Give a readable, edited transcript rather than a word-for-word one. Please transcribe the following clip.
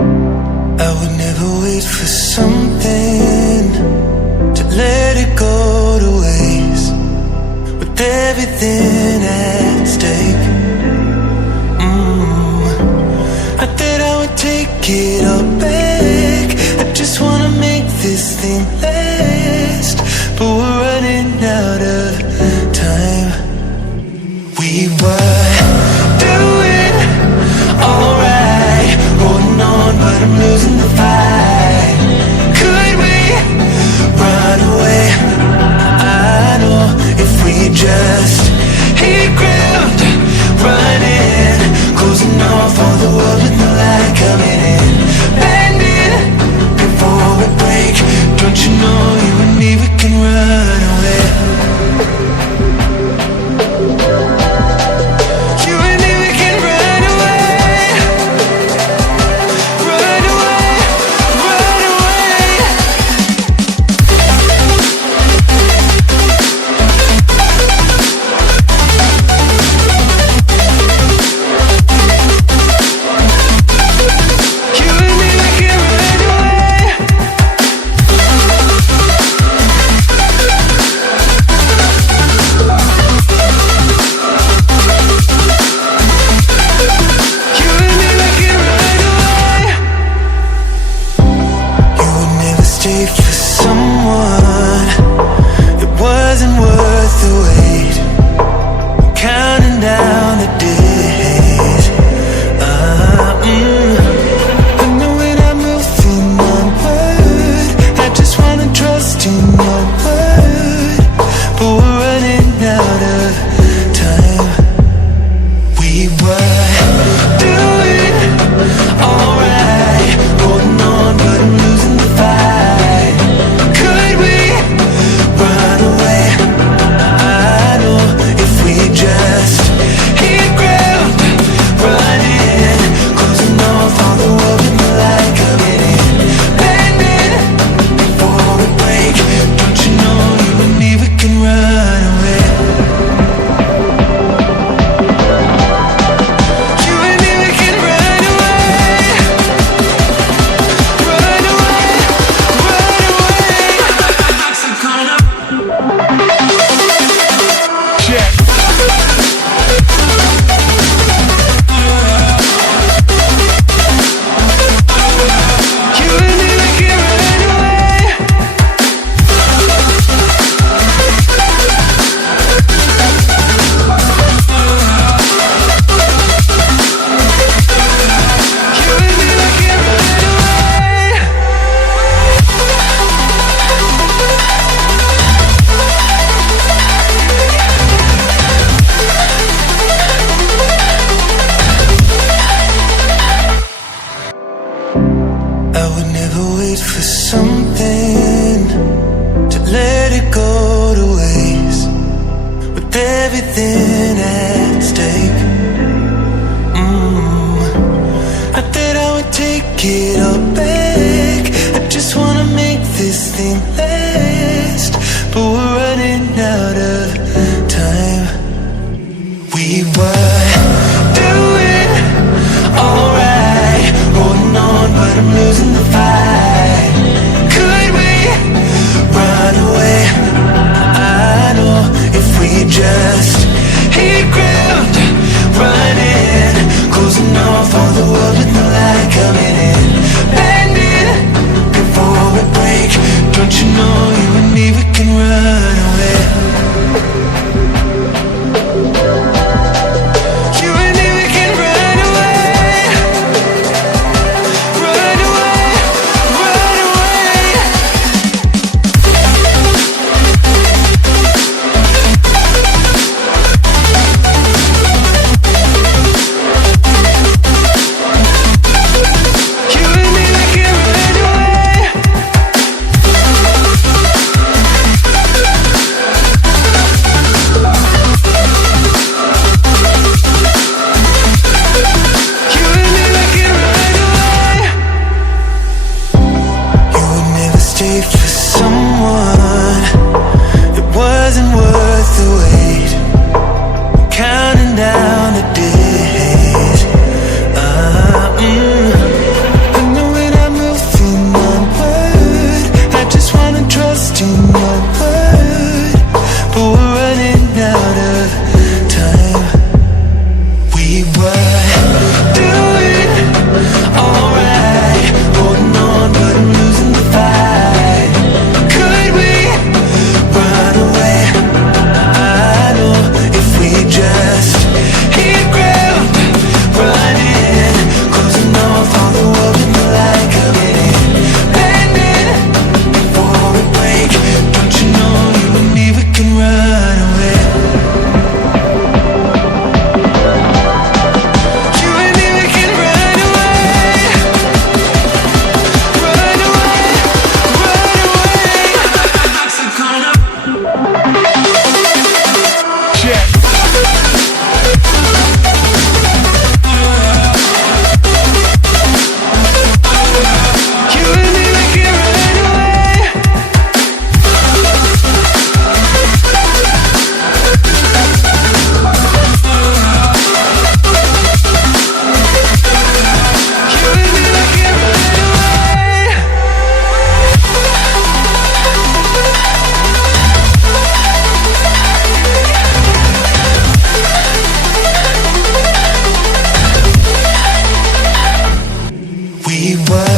I would never wait for something to let it go to waste, with everything at stake. I thought I would take it all back. I just wanna make this thing last, but we're running out of time. We were doing alright, holding on, but I'm losing the fight. Could we run away? I know if we just hit ground, running, closing off all the world with no light coming in, bending before we break. Don't you know you and me, we can run away. You and me, we can run away. Run away, run away. You and me, we can run away. You and me, we can run away. You would never stay for someone that wasn't worth the wait. I'm counting down the days. I know when I'm moving onward, I just wanna trust in your word, but we're running out of time. We were doing alright, holding on, but I'm losing the fight. Could we run away? I know if we just hit ground, running, closing off all the world with the light coming in, bending before we break. Don't you know you and me, we can run away. You and me, we can run away. Run away, run away. Check. You and me, we can run away. You and me, we can run away. I would never wait for something to let it go to waste, with everything at stake. I thought I would take it all back. I just wanna make this thing last, but we're running out of time. We were doing alright, holding on, but I'm losing the fight. Could we run away? I know if we just hit ground, running, closing off all the world with no light coming in, bending rewind.